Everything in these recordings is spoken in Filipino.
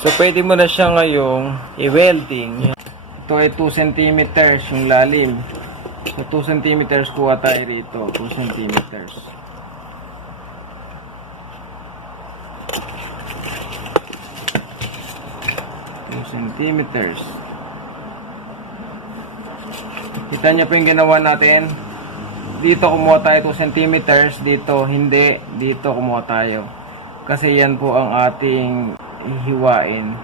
So, pwede mo na siya ngayong i-welding. Ito ay 2 centimeters yung lalim. So, 2 centimeters kuha tayo rito. 2 centimeters. Centimeters. Kita nyo po yung ginawa natin. Dito kumuha tayo 2 centimeters. Dito hindi. Dito kumuha tayo. Kasi yan po ang ating hihiwain.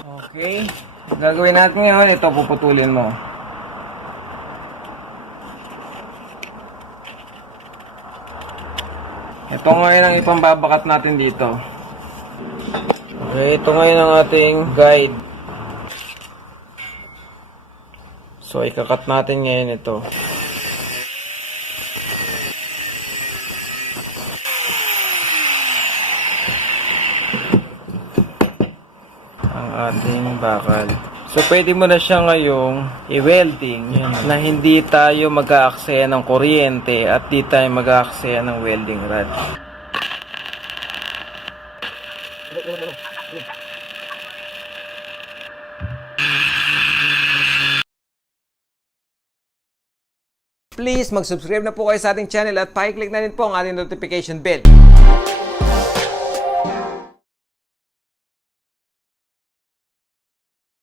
Okay. Gagawin natin ngayon. Ito puputulin mo. Ito ngayon ang ipambabakat natin dito. Okay, ito ngayon ang ating guide. So, ikakat natin ngayon ito. Ang ating bakal. So, pwede mo na siya ngayong i-welding na hindi tayo mag-aaksaya ng kuryente at di tayo mag-aaksaya ng welding rod. Please, mag-subscribe na po kayo sa ating channel at pa-click na rin po ang ating notification bell.